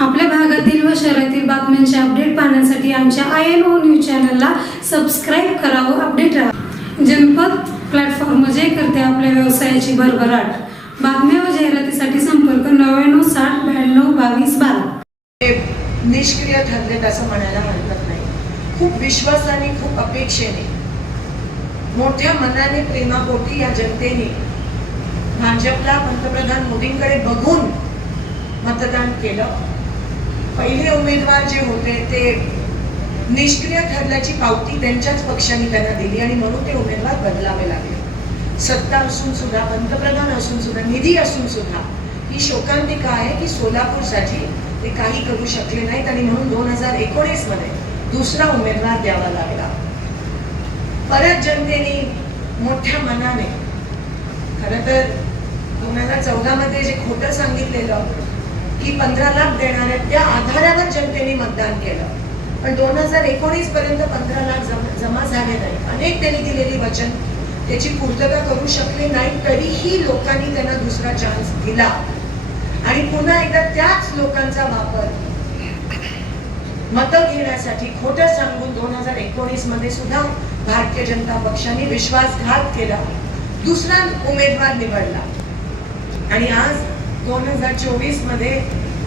आपल्या भागातील व शहरातील बातम्यांचे अपडेट पाहण्यासाठी आमच्या आय एन ओ न्यूज चॅनलला सबस्क्राईब करावं अपडेट राहा. जनपद प्लॅटफॉर्म जे करते आपल्या व्यवसायाची भरभराट. बातम्या व जाहिरातीसाठी संपर्क नव्याण्णव साठ ब्याण्णव बावीस बारा. निष्क्रिय ठरलेत असं म्हणायला हरकत नाही. खूप विश्वासाने खूप अपेक्षेने मोठ्या मनाने प्रेमापोटी या जनतेने भाजपला पंतप्रधान मोदींकडे बघून मतदान केलं. पहिले उमेदवार जे होते ते निष्क्रिय ठरल्याची पावती त्यांच्याच पक्षाने त्यांना दिली आणि म्हणून ते उमेदवार बदलावे लागले. सत्ता असून सुद्धा पंतप्रधान असून सुद्धा निधी असून सुद्धा ही शोकांतिका आहे की सोलापूरसाठी ते काही करू शकले नाहीत आणि म्हणून दोन हजार एकोणीसमध्ये दुसरा उमेदवार द्यावा लागला. परत जनतेने मोठ्या मनाने खर तर दोन हजार चौदा मध्ये जे खोटं सांगितलेलं की पंधरा लाख देणाऱ्या त्या आधारावर जनतेने मतदान केलं. पण दोन हजार एकोणीस पर्यंत पंधरा लाख जमा झाले नाही. अनेक त्यांनी दिलेली वचन त्याची पूर्तता करू शकले नाही तरीही लोकांनी त्यांना दुसरा चान्स दिला. आणि पुन्हा एकदा त्याच लोकांचा वापर मत घेण्यासाठी खोटं सांगून दोन हजार एकोणीसमध्ये सुद्धा भारतीय जनता पक्षाने विश्वासघात केला. दुसरा उमेदवार निवडला. आणि आज दोन हजार चोवीसमध्ये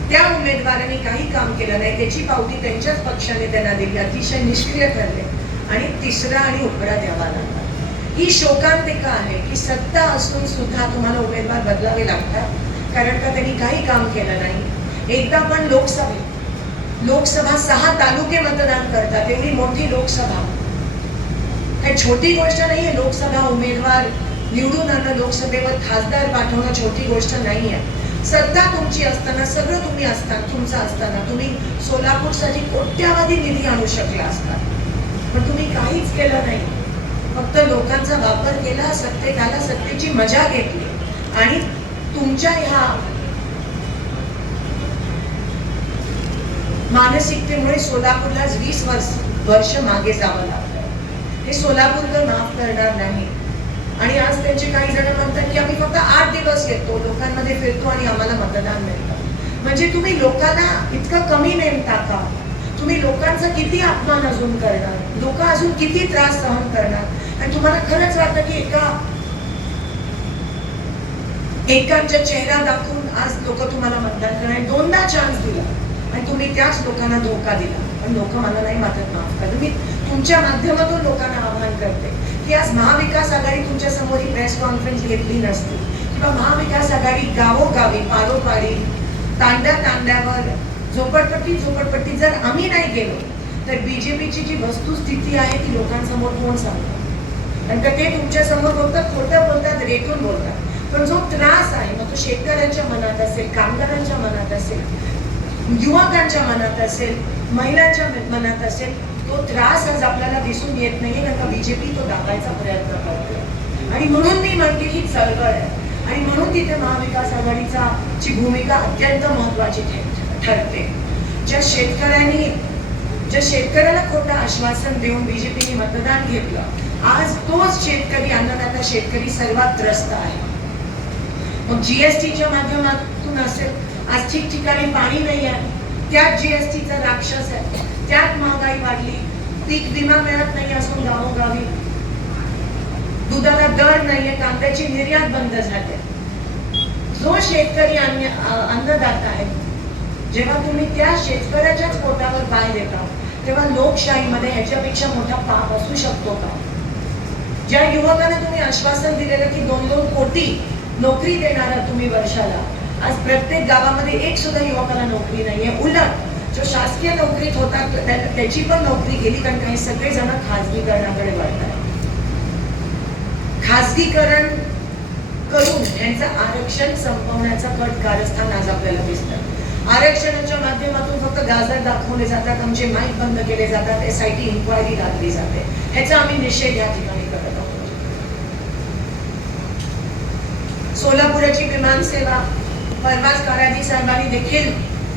त्या उमेदवाराने काही काम केलं नाही. त्याची पावती त्यांच्याच पक्षाने त्यांना दिली. अतिशय निष्क्रिय ठरले. आणि तिसरा आणि उपरा द्यावा लागला. ही शोकांतिका आहे की सत्ता असून सुद्धा तुम्हाला उमेदवार बदलावे लागतात. कारण का त्यांनी काही काम केलं नाही. एकदा पण लोकसभेत लोकसभा सहा तालुके मतदान करतात. एवढी मोठी लोकसभा. काही छोटी गोष्ट नाहीये. लोकसभा उमेदवार निवडून आणणं लोकसभेवर खासदार पाठवणं छोटी गोष्ट नाहीये. सत्ता तुमची असताना सगळं तुम्ही असता तुमचं असताना तुम्ही सोलापूरसाठी कोट्यावधी निधी आणू शकला असता. पण तुम्ही काहीच केलं नाही. फक्त लोकांचा वापर केला सत्तेत आला सत्तेची मजा घेतली. आणि तुमच्या ह्या मानसिकतेमुळे सोलापूरला वीस वर्ष वर्ष मागे जावं लागलं. हे सोलापूरकर माफ करणार नाही. आणि आज त्यांचे काही जण म्हणतात की आम्ही फक्त आठ दिवस येतो. लोकांमध्ये फिरतो आणि आम्हाला मतदान मिळतं. म्हणजे तुम्ही लोकांना इतकं कमी नेमता का? तुम्ही लोकांचा किती अपमान अजून करणार? लोक अजून किती त्रास सहन करणार? आणि तुम्हाला खरंच वाटतं की एका एकांच्या चेहरा दाखवून आज लोक तुम्हाला मतदान करणार? दोनदा चान्स दिला. आणि तुम्ही त्याच लोकांना धोका दिला. पण लोक मला नाही मात्र माफ करत मी तुमच्या माध्यमातून लोकांना आवाहन करते. की आज महाविकास आघाडी तुमच्यासमोर ही प्रेस कॉन्फरन्स घेतली नसती. किंवा महाविकास आघाडी गावोगावी पारोपारी तांड्या तांड्यावर झोपडपट्टी झोपडपट्टी जर आम्ही नाही गेलो तर बीजेपीची जी वस्तुस्थिती आहे ती लोकांसमोर कोण सांगतं? कारण का ते तुमच्यासमोर बोलतात खोटं बोलतात रेटून बोलतात. पण जो त्रास आहे मग तो शेतकऱ्यांच्या मनात असेल कामगारांच्या मनात असेल युवकांच्या मनात असेल महिलांच्या मनात असेल तो त्रास आज आपल्याला दिसून येत नाही कारण का बीजेपी तो दाबायचा प्रयत्न करतो आणि म्हणून मी म्हणते ही चळवळ आहे. आणि म्हणून तिथे महाविकास आघाडीचा ची भूमिका अत्यंत महत्वाची ठरते. ज्या शेतकऱ्यांनी ज्या शेतकऱ्याला खोटं आश्वासन देऊन बीजेपीने मतदान घेतलं आज तोच शेतकरी अन्नदाता शेतकरी सर्वात त्रस्त आहे. मग जीएसटीच्या माध्यमातून असेल आज ठिकठिकाणी पाणी नाही आहे. त्यात जीएसटीचा राक्षस आहे. त्यात महागाई वाढली. पीक विमा मिळत नाही असून गावोगावी. दुधाला दर नाहीये. कांद्याची निर्यात बंद झाली. जो शेतकरी अन्न अन्नदाता आहे जेव्हा तुम्ही त्या शेतकऱ्याच्याच पोटावर पाय देता तेव्हा लोकशाहीमध्ये ह्याच्यापेक्षा मोठा पाप असू शकतो का? ज्या युवकांना तुम्ही आश्वासन दिलेलं की दोन दोन कोटी नोकरी देणार तुम्ही वर्षाला आज प्रत्येक गावामध्ये एक सुद्धा युवकाला नोकरी नाहीये. उलट जो शासकीय नोकरीत होता त्याची पण नोकरी गेली कारण काही सगळेजण खाजगीकरणाकडे वळतात. खाजगीकरण करून यांचं आरक्षण संपवण्याचा कट कारस्थान आज आपल्याला दिसतं आरक्षणाच्या माध्यमातून फक्त गाजर दाखवले जातात आमचे माईक बंद केले जातात एस आय टी इन्क्वायरी लागली जाते. ह्याचा आम्ही निषेध या ठिकाणी करत आहोत. सोलापुराची विमानसेवा परवाच काराजी साहेबांनी देखील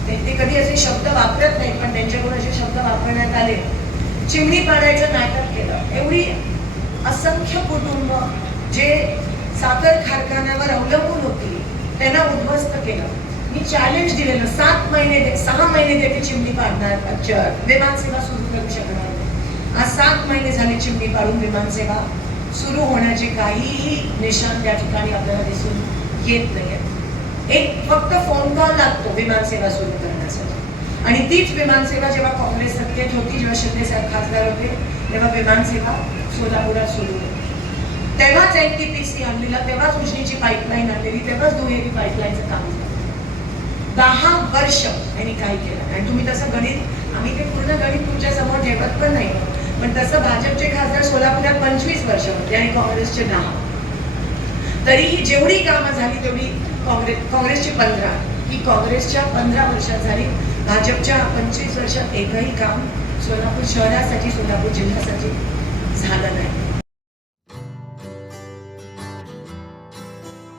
ते कधी असे शब्द वापरत नाही पण त्यांच्याकडून असे शब्द वापरण्यात आले. चिमणी पाडायचं नाटक केलं. एवढी असंख्य कुटुंब जे साखर कारखान्यावर अवलंबून होती त्यांना उद्ध्वस्त केलं. मी चॅलेंज दिलेलं. सात महिने सहा महिने देते चिमणी पाडणार विमानसेवा सुरू करू शकणार. आज सात महिने झाले चिमणी पाडून विमानसेवा सुरू होण्याचे काहीही निशाण त्या ठिकाणी आपल्याला दिसून येत नाही एक फक्त फोन कॉल लागतो विमानसेवा सुरू करण्यासाठी. आणि तीच विमानसेवा जेव्हा काँग्रेस सत्तेत होती जेव्हा शिंदे साहेब खासदार होते तेव्हा विमानसेवा सोलापुरात सुरू होती. तेव्हाच एक टी पी सी आणलेला तेव्हाच उजनीची पाईपलाईन आणलेली तेव्हाच दुहेरी पाईपलाईनचं काम झालं. दहा वर्ष यांनी काय केलं. आणि तुम्ही तसं गणित आम्ही ते पूर्ण गणित तुमच्यासमोर ठेवत पण नाही. पण तसं भाजपचे खासदार सोलापुरात पंचवीस वर्ष होते आणि काँग्रेसचे दहा. तरीही जेवढी कामं झाली तेवढी काँग्रेस काँग्रेसचे पंधरा. ही काँग्रेसच्या पंधरा वर्षात झाली. भाजपच्या पंचवीस वर्षात एकही काम सोलापूर शहरासाठी सोलापूर जिल्ह्यासाठी झालं नाही.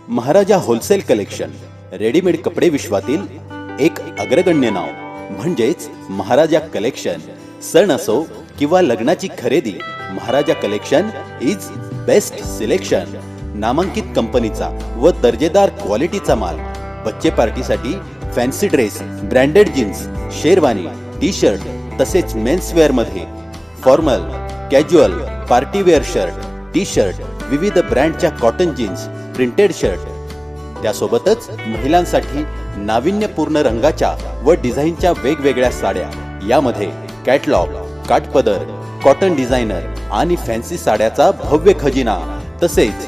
महाराजा होलसेल कलेक्शन रेडीमेड कपडे विश्वातील एक अग्रगण्य नाव. म्हणजेच महाराजा कलेक्शन. सण असो किंवा लग्नाची खरेदी Maharaja collection is best selection नामांकित कंपनीचा व दर्जेदार क्वालिटीचा माल. बच्चे पार्टीसाठी fancy dress branded jeans sherwani T shirt तसेच मेन्सवेअरमध्ये. Formal casual partywear shirt T shirt विविध ब्रँडच्या कॉटन जीन्स प्रिंटेड शर्ट. त्यासोबतच महिलांसाठी नाविन्यपूर्ण रंगाच्या व डिझाईनच्या वेगवेगळ्या साड्या. यामध्ये कॅटलॉग काटपदर कॉटन डिझायनर आणि फॅन्सी साड्याचा भव्य खजिना तसेच